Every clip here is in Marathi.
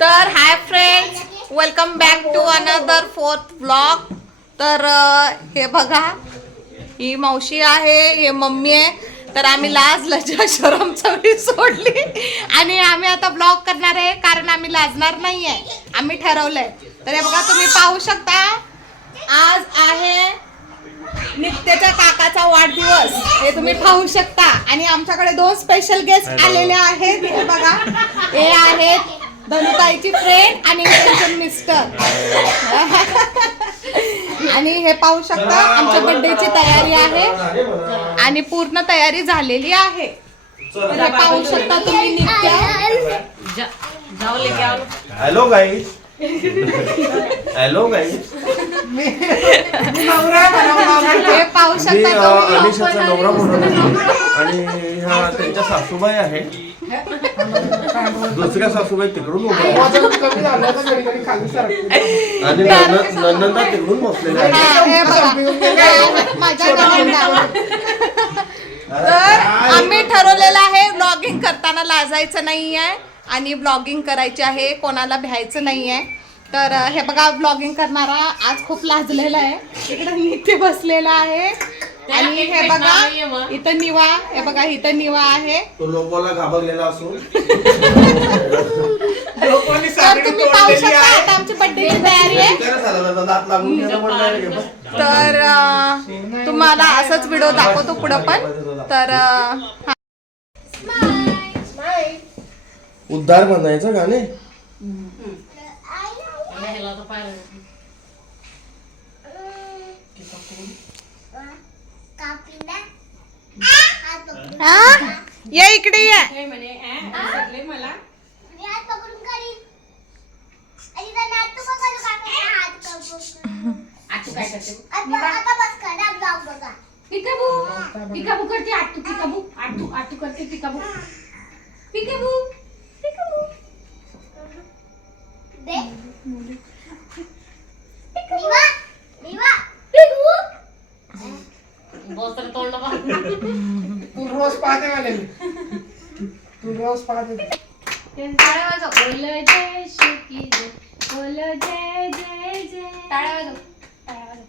तर hi friends, welcome back to another fourth vlog. तर हे बघा, ही मावशी आहे, हे मम्मी आहे. तर आम्ही लाज लज्जा शरम सगळी सोडली आणि आम्ही आता ब्लॉग करणार आहे, कारण आम्ही लाजणार नाही आहे, आम्ही ठरवलंय. तर हे बघा, तुम्ही पाहू शकता, आज आहे नित्याच्या काकाचा वाढदिवस. हे तुम्ही पाहू शकता आणि आमच्याकडे दोन स्पेशल गेस्ट आलेले आहेत. हे बघा, हे आहेत धनुताईची फ्रेंड आणि त्यांचे मिस्टर. आणि हे पाहू शकता, आमच्या बर्थडेची तयारी आहे आणि पूर्ण तयारी झालेली आहे. तर हे पाहू शकता तुम्ही नित्य. Hello guys, hello guys. हे पाहू शकता मी तुम्ही. अनिशाचा नवरा म्हणून आणि ह्या त्यांच्या सासूबाई आहे. दुसऱ्या सासूबाई तिकडून उभ्या आहेत आणि नंदा तिकडून बसलेल्या आहेत. हे बघा, माझ्या नवऱ्याला. तर आम्ही ठरवलेलं आहे, ब्लॉगिंग करताना लाजायचं नाही आहे आणि ब्लॉगिंग करायची आहे, कोणाला भ्यायचं नाही आहे. तर हे बघा, ब्लॉगिंग करणारा आज खूप लाजलेला आहे. इकडे नित्य बसलेला आहे आणि हे बघा, इथं निवा, हे बघा इथं निवा आहे. तो लोकांना घाबरलेला असून तर तुम्ही पाहू शकता, आता आमची बर्थडेची तयारी आहे. दात लागून तर तुम्हाला असंच व्हिडिओ दाखवतो पुढं पण. तर उद्धार बनायचं गाणे. या इकडे या. पिकाबू करते आटू, पिकाबू आटू आटू करते, पिकाबू पिकाबू पिकाबू दे निवा निवा पिकाबू बोलतर तोंड बघ. तू रोज पाहते मला, तू रोज पाहते. टाळ्या वाजव. बोल जय शुकी जय, बोल जय जय जय. टाळ्या वाजव, टाळ्या वाजव.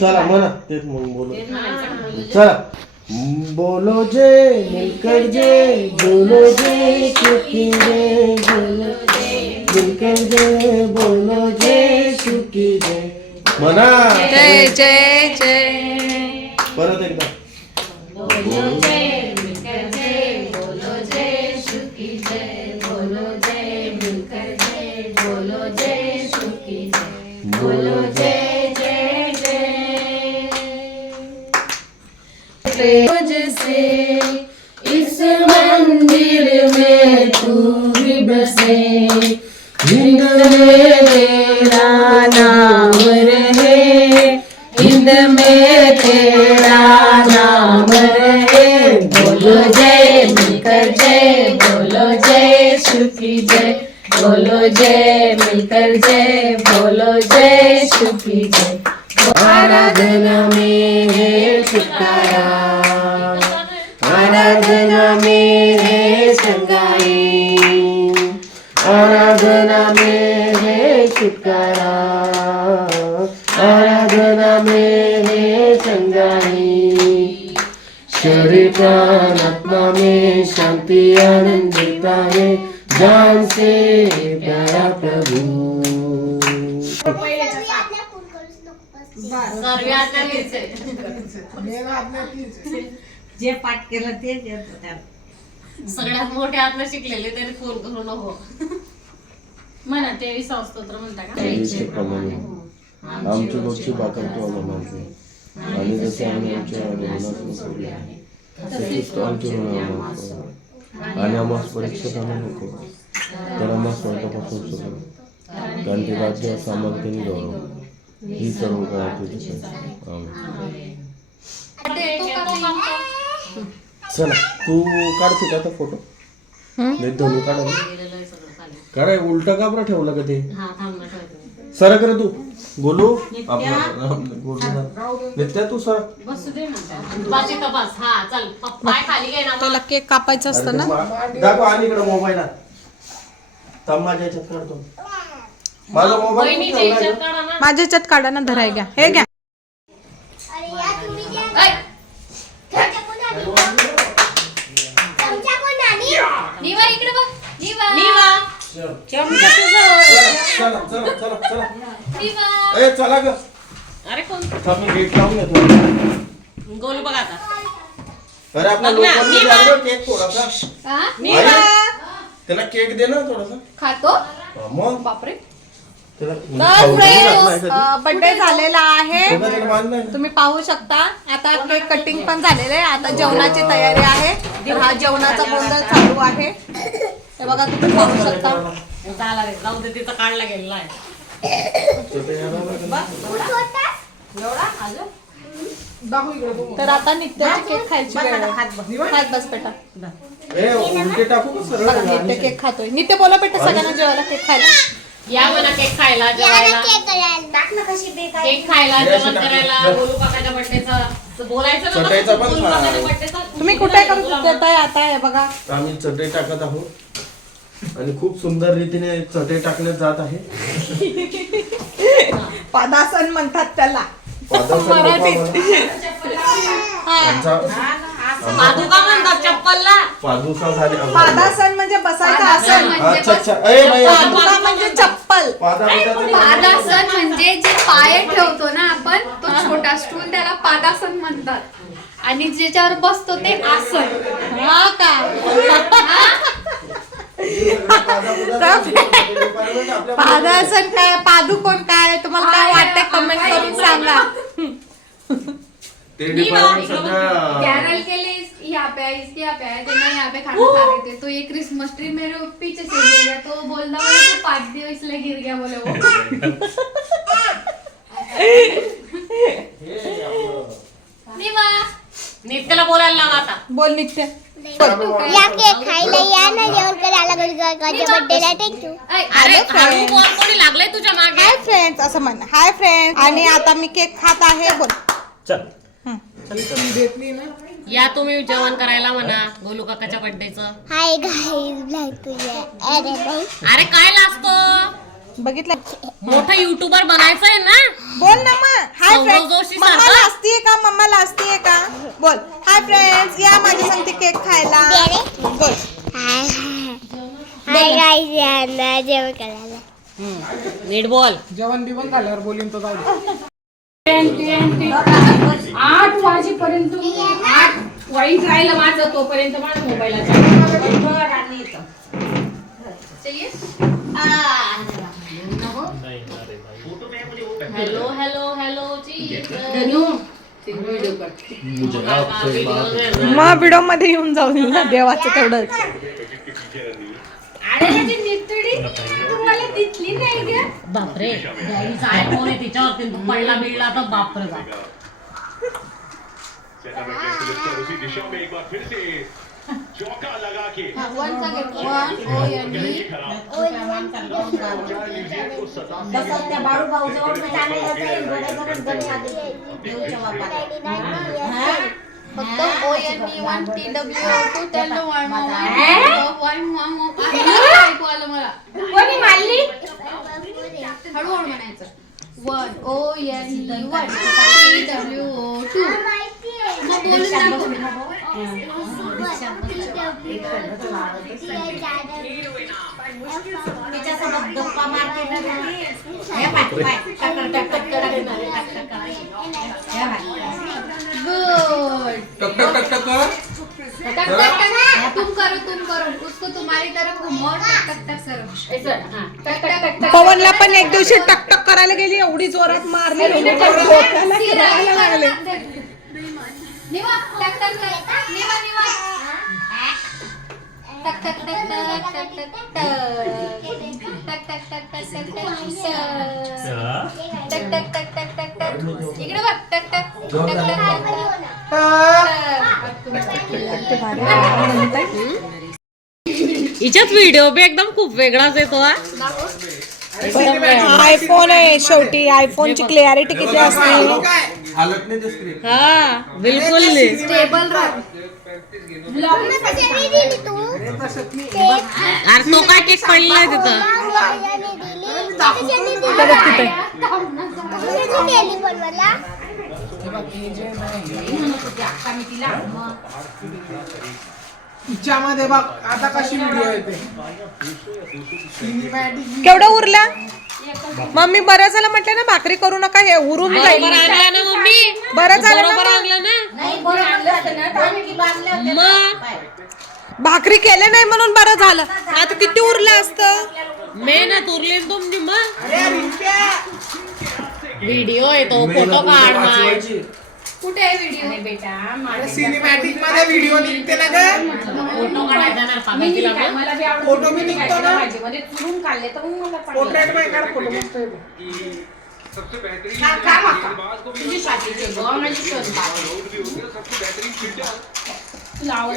चला म्हणा तेच मग बोलो. चला बोलो जय मिलकर जय, बोलो जय सुखी जय, बोलो जय मिलकर जय, बोलो जय सुखी जय. म्हणा जय जय जय. परत एकदा बोलो जय मिलकर जय, बोलो जय शुकी जय, बोलो जय मिलकर जय, बोलो जय शुकी जय, बोलो जय जय जय. रोज से इस मंदिर में तू भी बसे, हिंद में तेरा नाम रहे, हिंद में तेरा नाम रहे. बोलो जय मिलकर जय, बोलो जय शुकी जय, बोलो जय मिलकर जय, बोलो जय शुकी जय. आराधना में है छुटकारा, आराधना में है संगाई, आराधना में है छुटकारा, आराधना में है संगाई. शरीर प्राण आत्मा में शांति आनंद देता है, जान से प्यारा प्रभु. जे पाठ केलं तेच येत त्याला. सगळ्यात मोठे आत्मा शिकलेले त्याने फोन करू नको म्हणा. ते स्तोत्र म्हणता का? देवीचे प्रमाणे आमची रोजची भाकर तू आम्हाला घाल, आणि जसे आम्ही आमच्या ऋणातून सोडले तसेच तू आमचे ऋण आम्हाला सोड, आणि आम्हाला परीक्षेत आणू नको, तर आम्हाला स्वर्गापासून सोडव, कारण ते राज्य सामर्थ्याने गौरव ही सर्व काय तुझी. आमेन. चला तू काढते का आता फोटो? नाही धनु काढा. काय उलटा का बरं ठेवलं का ते? सरक रे तू. गोलू गोलू नित्या तू सर बसू दे म्हणतात बस इथं बस हा चल पाय खाली घे ना मग. त्याला केक कापायचा असतं ना. दाखव आणि इकडे मोबाईलात तम माझ्या याच्यात काढतो माझा मोबाईल बहिणीच्या हिच्यात काढा ना. माझ्या ह्याच्यात काढा ना. धराय घ्या. हे घ्या. ऐ, निवा इकडे बघ निवा चला चला चला चला निवा ए चला ग अरे कोण थांब मी गेट लावून येतो गोलू बघ आता अरे आपल्या बघ ना, लोकांनी मी द्या ग केक थोडासा निवा त्याला केक दे ना थोडासा खातो. हा, मग बापरे. त्याला तर फ्रेंड्स बर्थडे झालेला आहे. त्याला मान नाही. तुम्ही पाहू शकता. आता केक कटिंग पण झालेलं आहे. आता जेवणाची तयारी आहे. हा जेवणाचा गोंधळ चालू आहे. हे बघा तुम्ही पाहू शकता. झाला रे जाऊ दे तिचा काढला गेलेला आहे एवढा अजून दाखव इकडे बघू. तर आता नित्याची केक खायची वेळ आहे. खात बस बेटा. ए उलटे टाकू का सरळ बघा नित्य केक खातोय. नित्य बोला बेटा सगळ्यांना जेवायला केक खायला. या म्हणा केक खायला जेवायला केक खायला जेवण करायला गोलू काकाच्या बर्थडेचं बोलायचं ना चटाईचा पण गोलू खा. काकाच्या बर्थडेचं तुम्ही कुठे करून देताय आता. हे बघा आम्ही चटई टाकत आहोत आणि खूप सुंदर रीतीने चटई टाकण्यात जात आहे पदासन म्हणतात त्याला पादासन मराठीत. पादुका म्हणतात चप्पलला पादुका झाले पादासन म्हणजे बसायचं आसन. अच्छा अच्छा ए बाई पादुका म्हणजे चप्पल. पादासन म्हणजे जे पाय ठेवतो ना आपण तो छोटा स्टूल त्याला पादासन म्हणतात आणि ज्याच्यावर बसतो ते आसन. हा का. पादासन काय पादुकोण काय तुम्हाला काय वाटतंय कमेंट करून सांगा. ते डिपार्टमेंट सध्या कैरल के लिए यहाँ पे है, इसके यहाँ पे है, तो मैं यहाँ पे खाना खा रहे थे तो ये क्रिसमस ट्री मेरे पीछे से गिर गया तो बोल रहा मुझे तो पाट दियो इसलिए गिर गया बोले वो. निवा नित्याला बोलायला लावा आता बोल नित्य. या केक खायला या ना जेवण करायला गुरुगाच्या बर्थडेला थँक्यू. अरे हळू बोल कोणी लागलंय तुझ्या मागे हाय फ्रेंड्स असं म्हण. Hi friends. आणि आता मी केक खात आहे. बोल. या तुम्ही जेवण करायला म्हणा गोलू काकाच्या बर्थडेचं हाय गाईज ब्लॅक तुझ्या अरे नाही अरे काय लाजतो बघितलं. मोठा युट्यूबर बनायचंय ना बोल ना मग. हाय सौरव फ्रेंड्स. जोशी मम्मा सारखा? लाजतीये का. मम्मा लाजतीये का. बोल. हाय फ्रेंड्स या माझ्या संगती केक खायला. बोल. हाय हाय गाईज या ना जेवण करायला. नीट बोल जेवण बिवण झाल्यावर बोलीन तर जाऊ दे. 8 वाजेपर्यंत 8 वाईट राहिलं माझं तोपर्यंत माझ्या मोबाईलला हॅलो हॅलो हॅलो मग व्हिडिओ मध्ये येऊन जाऊन ना देवाचं तेवढं. तुम्हाला दिसली नाही ग. बापरे गाडीचा आयफोन आहे तिच्यावरती पडला बिडला तर बापरे बाप त्या बाळू भाऊ जवळ फक्त ONE1TWO2 त्याला ऐकू आलं मला. कोणी मारली हळूहळू म्हणायचं 1ONE1TWO2 मग बोलून दाखव. तिच्यासोबत गप्पा मारते ना ती. हे बाय गुड. टक टक टक टक कर. टक टक टक. तुम करो उसको तुम्हारी तरफ घुमाओ. टक टक टक करो. टक टक टक टक. पवनला पण एक दिवशी टकटक करायला गेली. एवढी जोरात मारली. डोक्याला फिरायला लागले. निवा टक टक टक. निवा निवा टक टक टक टक टक टक टक टक टक टक टक टक टक टक टक टक टक. इकडे बघ. टक टक टक टक टक. हिच्यात व्हिडिओ बी एकदम खूप वेगळाच येतो हा आयफोन आहे शेवटी. आयफोनची क्लिअरिटी किती असते. हा बिलकुल नाही. स्टेबल राहत. मम्मी कशाने दिली तू अरे तो काय केक पडलाय तिथं. कशाने दिली पण मला तिच्यामध्ये बघ आता कशी व्हिडिओ येते. सिनेमॅटिक केवढं उरल्या मम्मी? बरं झालं म्हटलं ना, भाकरी करू नका, हे उरून जाईल. आणला ना मम्मी. बरं झालं बरोबर ना. आणलं ना. मग भाकरी केले नाही म्हणून बरं झालं. आता किती उरलं असतं. मेहनत उरली ना तुमची. मग व्हिडिओ येतो, फोटो काढ मग. कुठे आहे व्हिडिओ? बेटा सिनेमॅटिक मध्ये व्हिडिओ निघते ना ग. फोटो काढायचा ना पाकातीला मग. मला बी आवडत फोटो मी निघतो ना. माझे मध्ये चुरून काढले तर मग मला पोर्ट्रेट मध्ये काढ फोटो मस्त येतो. तुझी स्वातीची गो माझी शोध तुला आवड